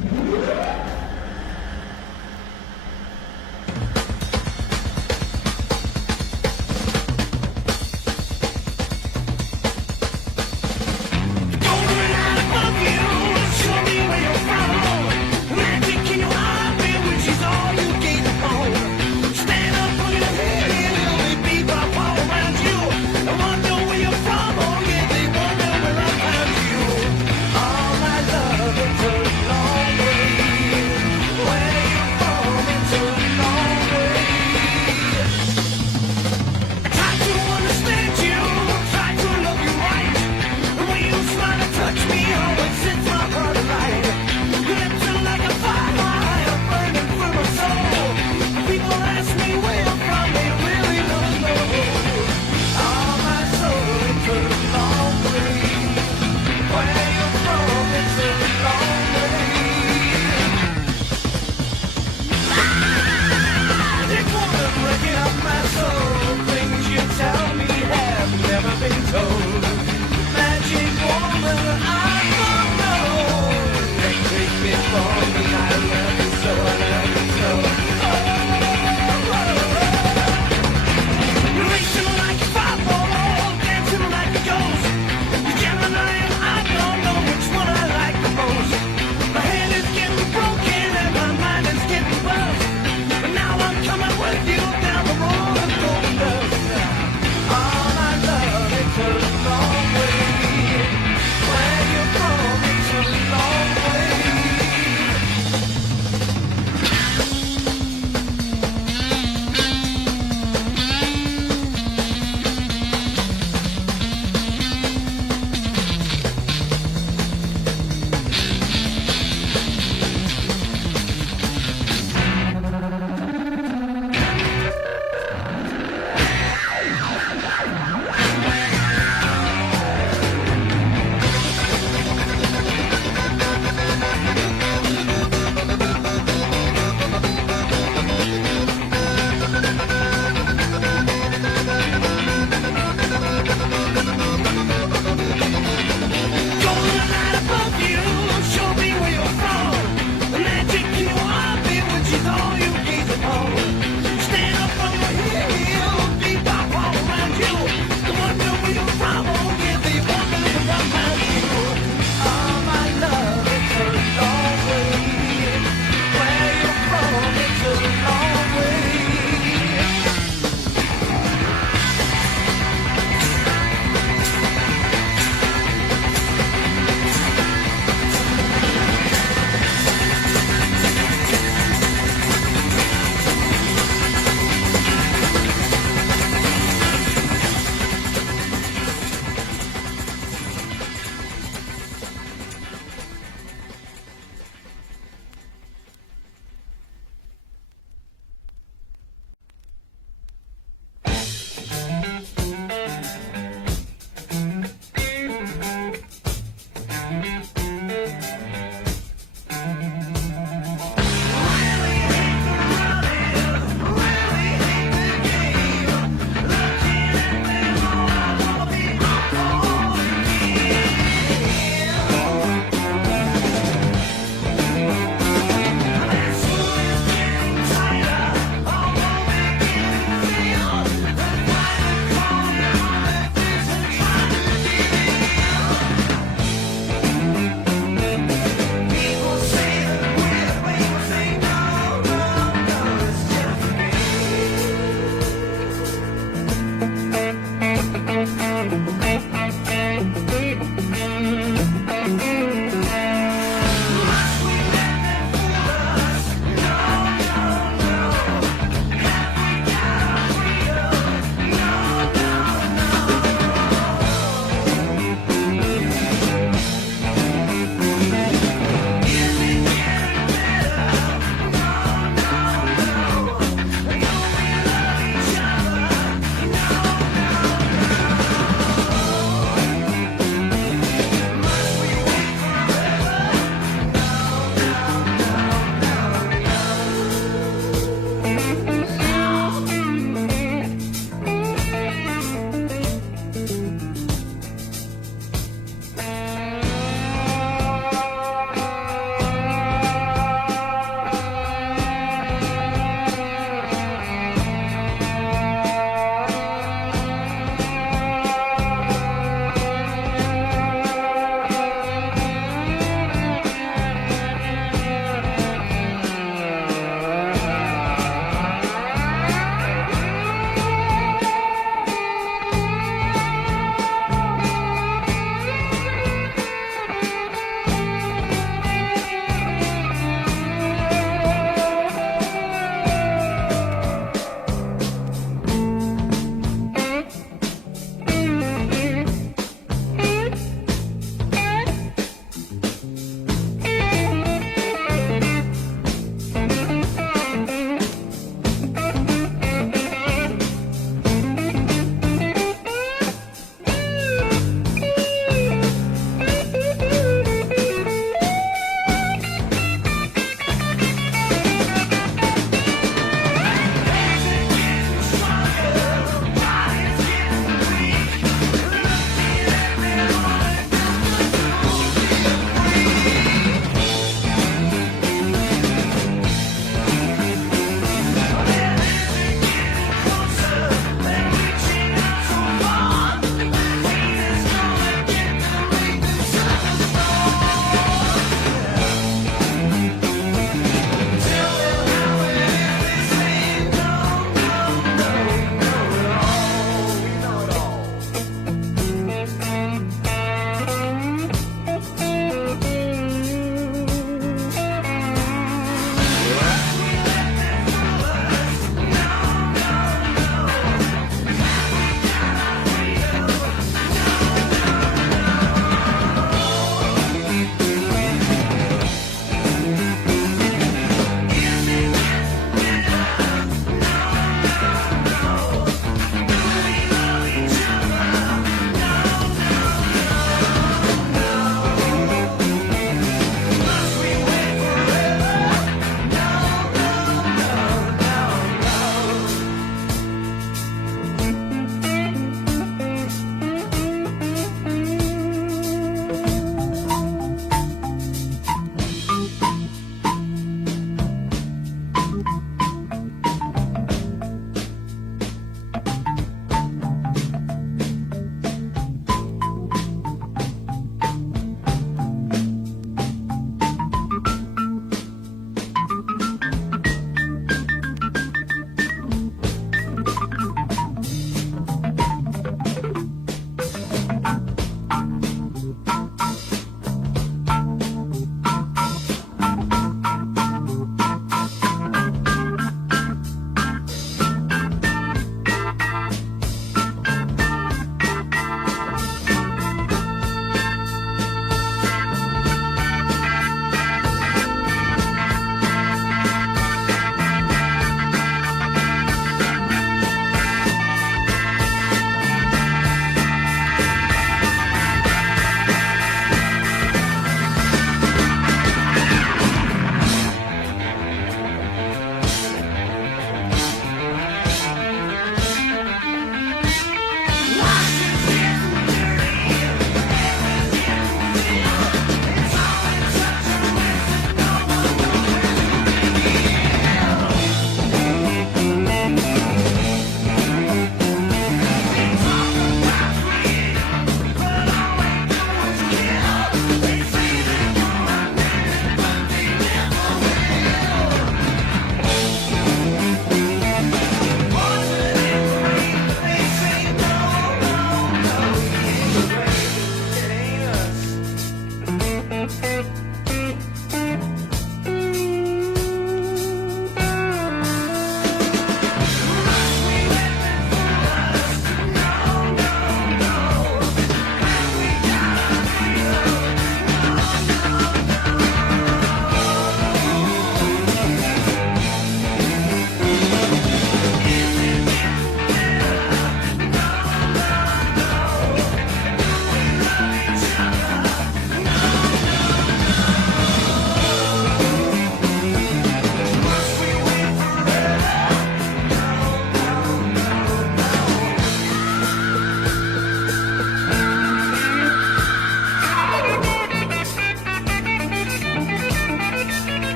All my love, it's a long way.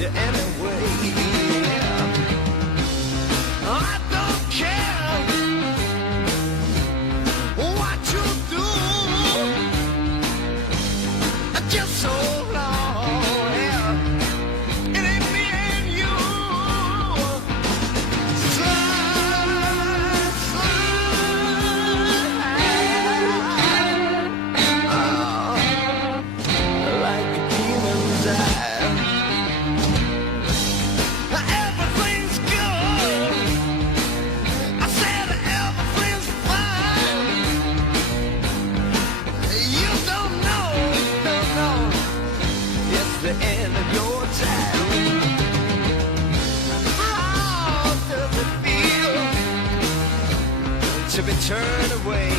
you anyway. I don't care what you do, just so long, yeah. It ain't me and you. Slide, slide, like a demon's eye. Everything's good. I said everything's fine. You don't know. It's the end of your time. How does it feel to be turned away?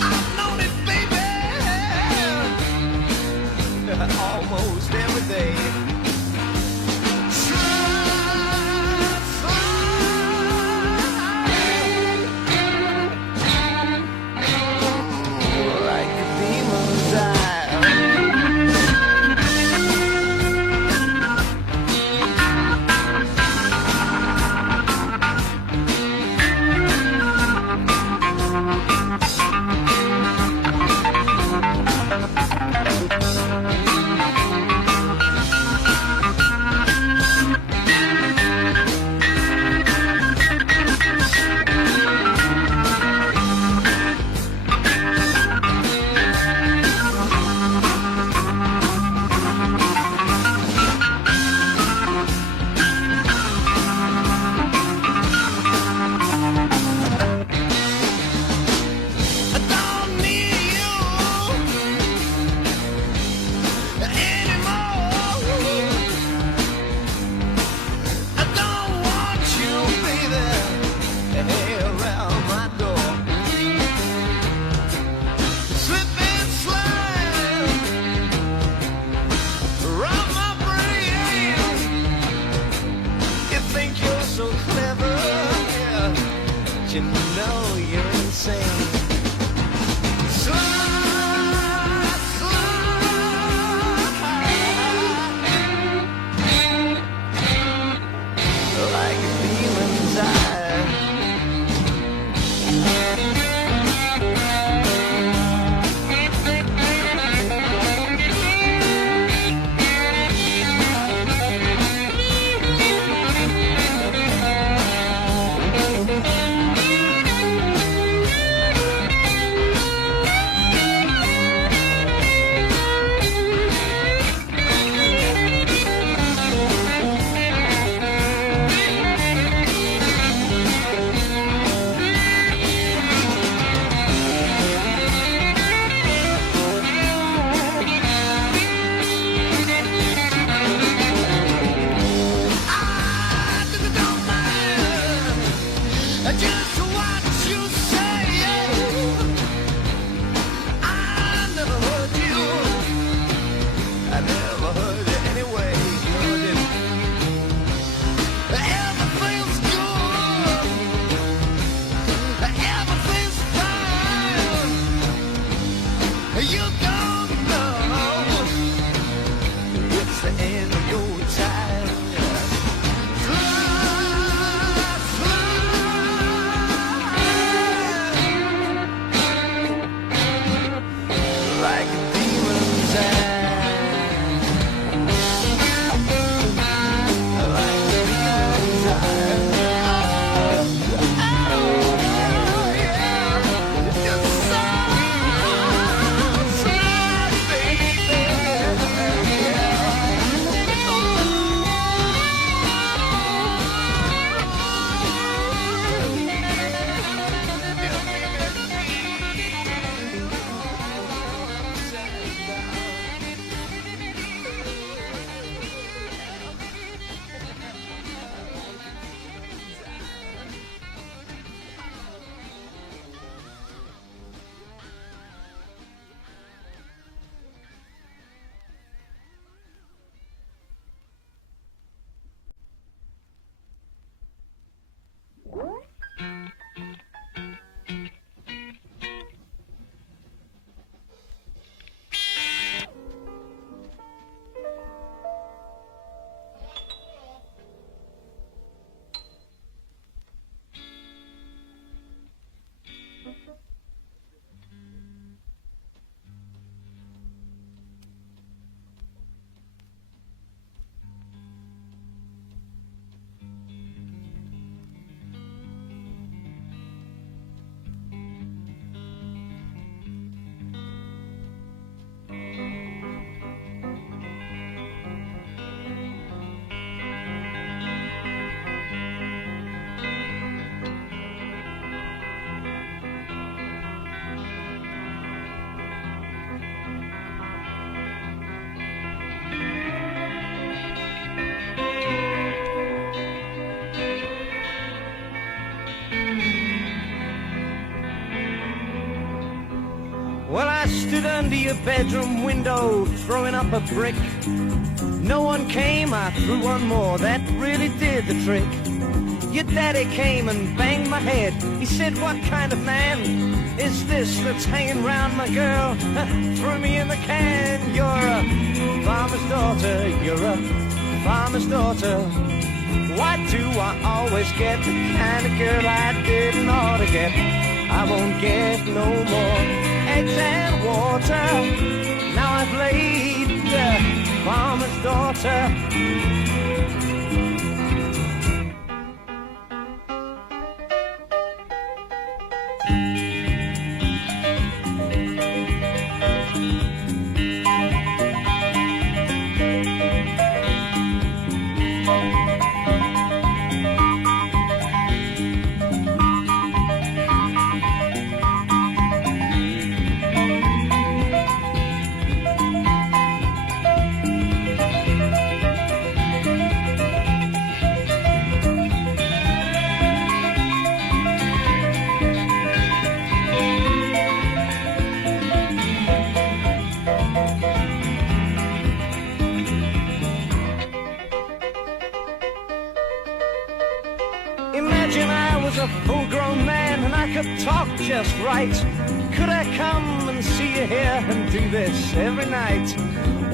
I've known it, baby, almost every day. Slide, slide, like a demon's eye. I stood under your bedroom window throwing up a brick. No one came, I threw one more, that really did the trick. Your daddy came and banged my head. He said, what kind of man is this that's hanging round my girl? Threw me in the can. You're a farmer's daughter, you're a farmer's daughter. Why do I always get the kind of girl I didn't ought to get? I won't get no more eggs and water. Now I've laid the farmer's daughter. Imagine I was a full-grown man and I could talk just right. Could I come and see you here and do this every night?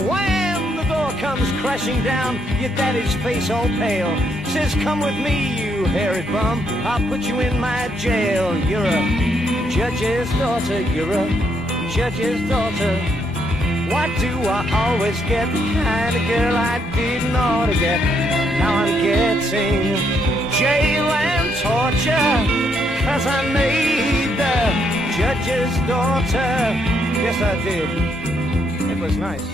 Wham! The door comes crashing down, your daddy's face all pale. Says, come with me, you hairy bum, I'll put you in my jail. You're a judge's daughter, you're a judge's daughter. Why do I always get the kind of girl I didn't ought to get? Now I'm getting jail and torture, 'cause I made the judge's daughter. Yes, I did. It was nice.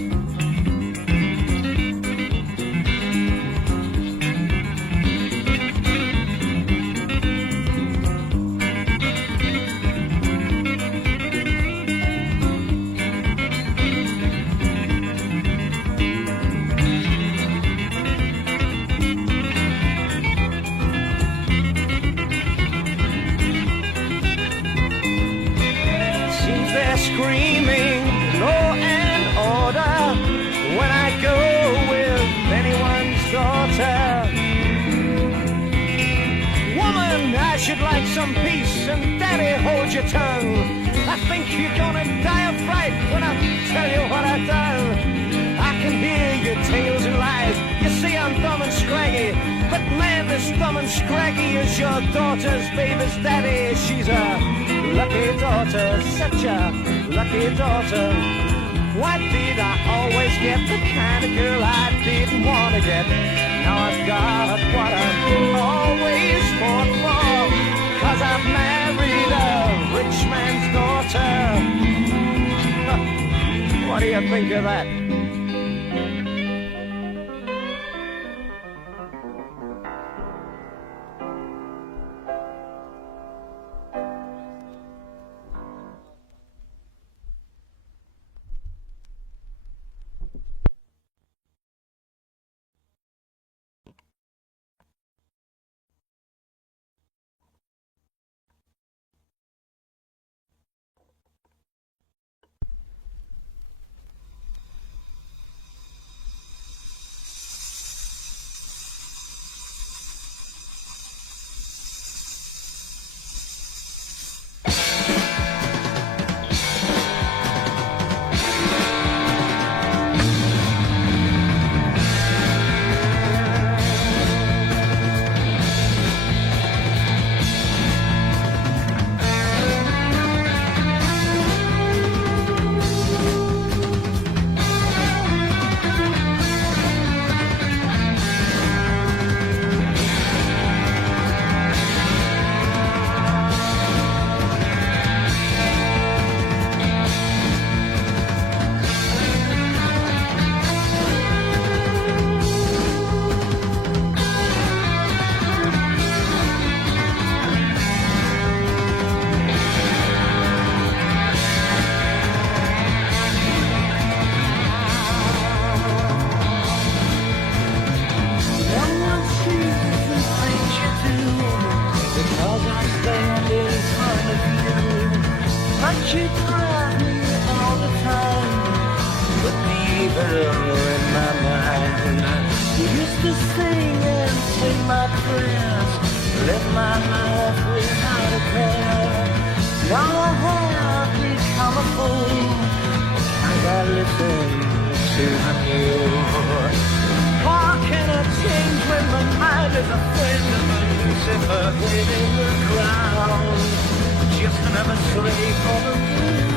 Screaming law and order when I go with anyone's daughter. Woman, I should like some peace, and daddy, hold your tongue. I think you're gonna die of fright when I tell you what I've done. I can hear your tales and lies. You see I'm dumb and scraggy, but man, this dumb and scraggy is your daughter's baby's daddy. She's a lucky daughter, such a lucky daughter. Why did I always get the kind of girl I didn't want to get? Now I've got what I've always fought for, 'cause I've married a rich man's daughter. What do you think of that? But you drive me all sing and say my prayers, live my life without a care. Now I have become a fool, as I listen to the news. How can I change when my mind is a friend of a Lucifer hid in the ground? Just another slave for the moon.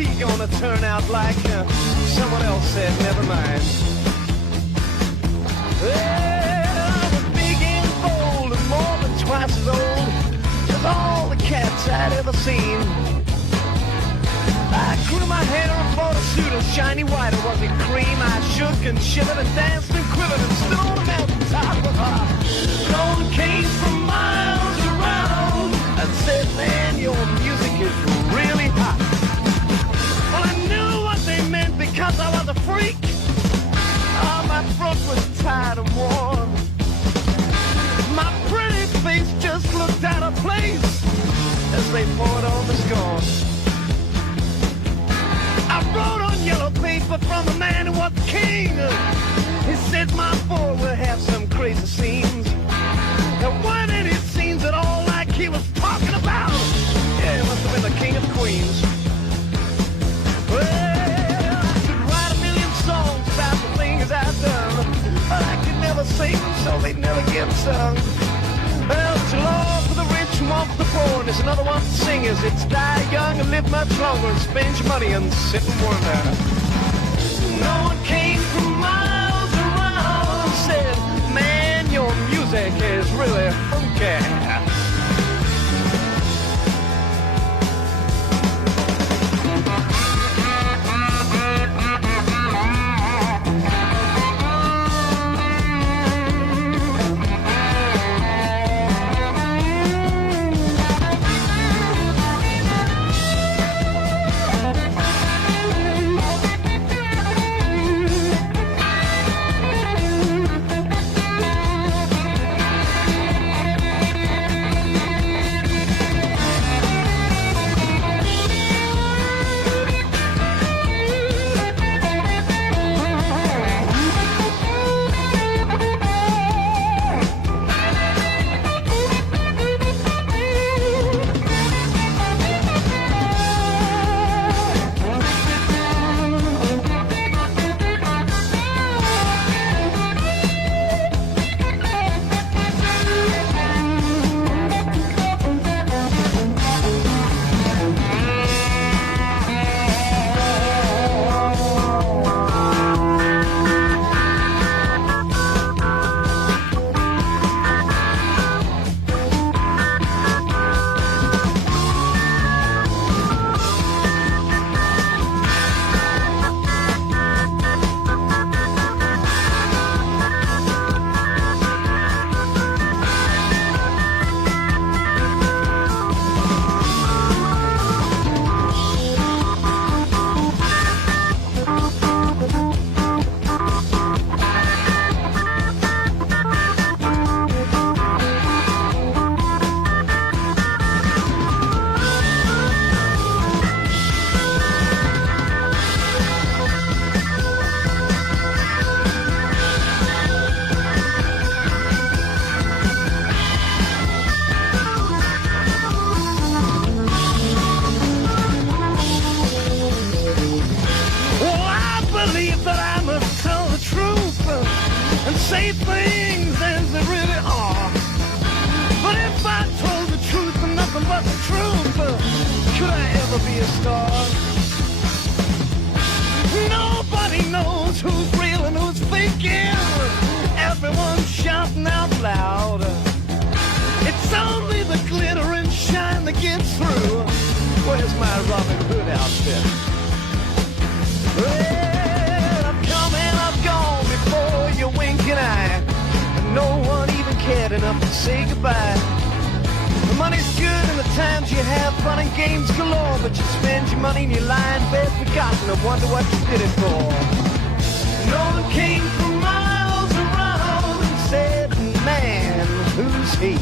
he gonna turn out like? Someone else said, never mind. Well, I was big and bold and more than twice as old as all the cats I'd ever seen. I grew my hair and bought a suit of shiny white, or was it cream? I shook and shivered and danced and quivered and stood on a mountaintop of heart. No one came from miles around and said, man, your music is really hot. Well, I knew what they meant because I was a freak. Oh, my throat was tired and warm. My pretty face just looked out of place as they poured on the scorn. I wrote on yellow paper from the man who was the king. He said my boy will have some crazy scenes. There weren't any scenes at all like he was talking about. Yeah, he must have been the king of queens. Well, I could write a million songs about the things I've done, but I could never sing them, so they'd never get sung. Well, it's a law for the rich and one for the poor, and there's another one for singers. It's die young and live much longer and spend your money and sit and wonder. No one came from miles around and said, man, your music is really funky. Say things as they really are. But if I told the truth and nothing but the truth, could I ever be a star? Nobody knows who's real and who's faking. Everyone's shouting out loud. It's only the glitter and shine that gets through. Where's my Robin Hood outfit? Well, I've come and I've gone before your winking eye, and no one even cared enough to say goodbye. The money's good and the times you have fun and games galore, but you spend your money and you lie in bed forgotten and wonder what you did it for. No one came from miles around and said, man, who's he?